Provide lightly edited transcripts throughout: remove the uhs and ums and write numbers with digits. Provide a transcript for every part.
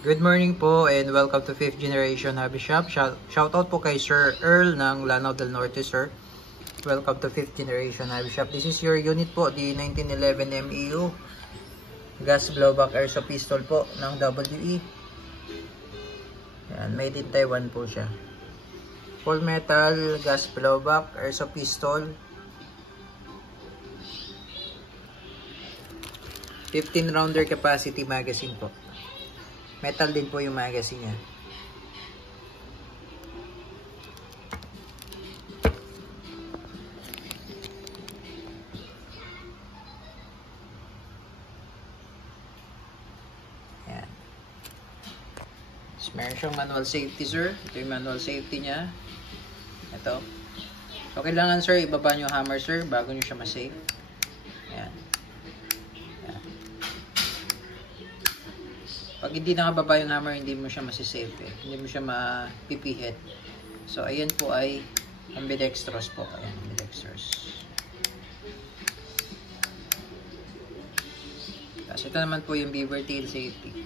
Good morning po and welcome to 5th Generation Hobby Shop. Shoutout po kay Sir Earl ng Lanao del Norte, sir. Welcome to 5th Generation Hobby Shop. This is your unit po, the 1911 MEU gas blowback airsoft pistol po ng WE. Yan, made in Taiwan po siya. Full metal gas blowback airsoft pistol. 15 rounder capacity magazine po. Metal din po yung magazine niya. Yan. So, meron siyang manual safety, sir. Ito yung manual safety niya. Ito. So, kailangan, sir, ibaba nyo yung hammer, sir, bago nyo siya ma-safe. Yan. Pag hindi nakababa yung hammer, hindi mo siya masisave eh. Hindi mo siya mapipihit. So, ayan po ay ambidextrous po. Ayan, ambidextrous. Tapos ito naman po yung beaver tail safety.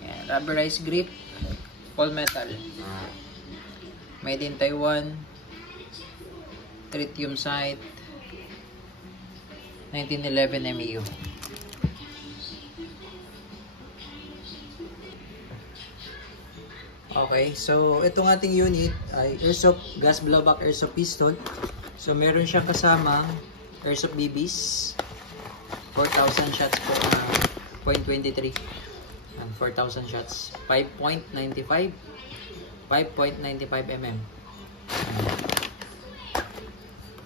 Ayan, rubberized grip. All metal. Made in Taiwan. Tritium sight. 1911 MEU. Okay, so itong ating unit ay airsoft gas blowback airsoft pistol. So meron siyang kasamang airsoft BBs 4,000 shots po na .23 and 4,000 shots 5.95 mm.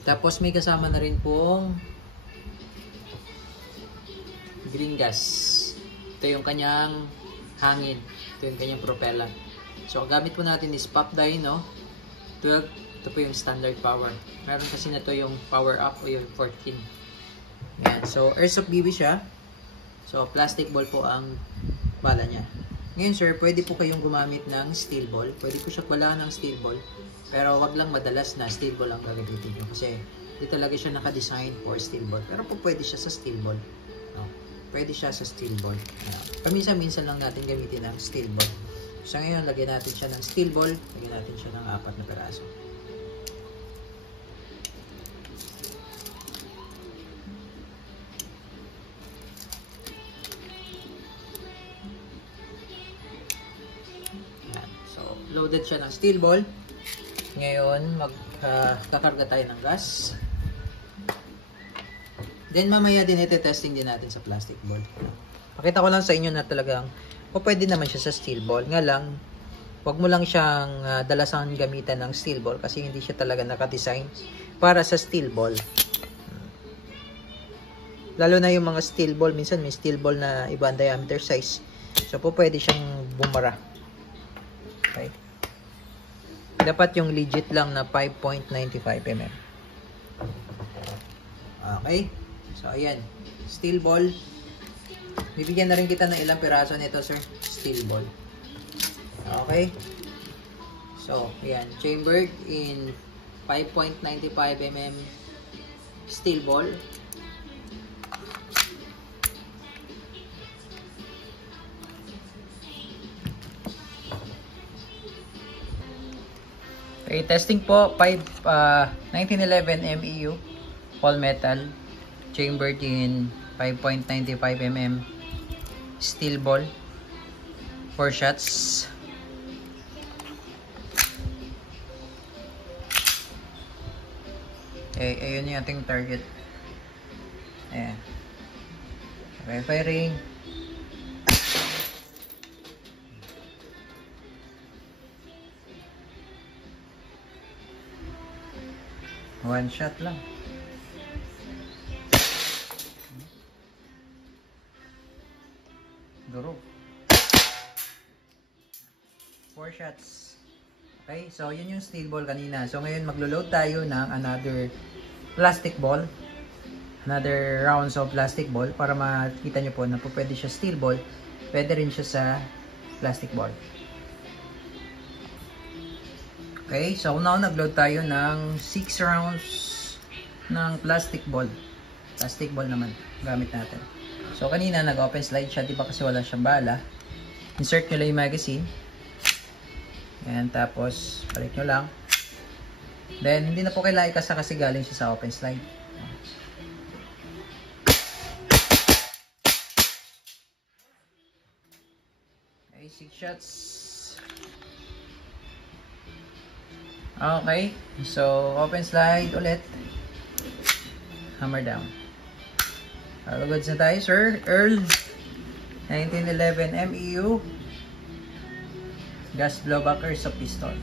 Tapos may kasama na rin pong green gas. Ito yung kanyang hangin, ito yung kanyang propeller. So, gamit po natin is pop dyno 12. Ito po yung standard power. Meron kasi na to yung power up o yung 14. Yan. So, airsoft BB siya. So, plastic ball po ang bala niya. Ngayon, sir, pwede po kayong gumamit ng steel ball. Pwede po siya balaan ng steel ball. Pero, wag lang madalas na steel ball ang gagamitin nyo. Kasi, di talaga siya nakadesign for steel ball. Pero po, pwede siya sa steel ball. No? Pwede siya sa steel ball. Paminsan-minsan lang natin gamitin ang steel ball. So ngayon, lagyan natin siya ng steel ball. Lagyan natin siya ng 4 na peraso. Yan. So, loaded siya ng steel ball. Ngayon, magkakarga tayo ng gas. Then, mamaya din ite-testing din natin sa plastic ball. Pakita ko lang sa inyo na talagang o pwede naman siya sa steel ball. Nga lang, wag mo lang siyang dalasan gamitan ng steel ball kasi hindi siya talaga nakadesign para sa steel ball. Lalo na yung mga steel ball, minsan may steel ball na iba ang diameter size. So po pwede siyang bumara. Okay. Dapat yung legit lang na 5.95 mm. Okay. So ayan, steel ball. Bibigyan na rin kita ng ilang piraso nito, sir. Steel ball. Okay. So, ayan. Chambered in 5.95 mm steel ball. Okay, testing po. 1911 MEU. All metal. Chambered in 5.95 mm steel ball. 4 shots. Okay, ayun yung ating target. Ayan. Okay, firing. One shot lang. Duro. 4 shots. Okay, so yun yung steel ball kanina. So ngayon maglo-load tayo ng another plastic ball. Another rounds of plastic ball para makita nyo po na po pwede siya steel ball. Pwede rin siya sa plastic ball. Okay, so now nag-load tayo ng 6 rounds ng plastic ball. Plastic ball naman gamit natin. So kanina nag-open slide siya, di ba kasi wala siyang bala. Insert nyo lang yung magazine. Ayan, tapos balik nyo lang. Then, hindi na po kailangan ikasa kasi galing siya sa open slide. Okay, 6 shots. Okay, so open slide ulit. Hammer down. All goods na tayo, sir. Earl 1911 MEU gas blowbacker sa piston.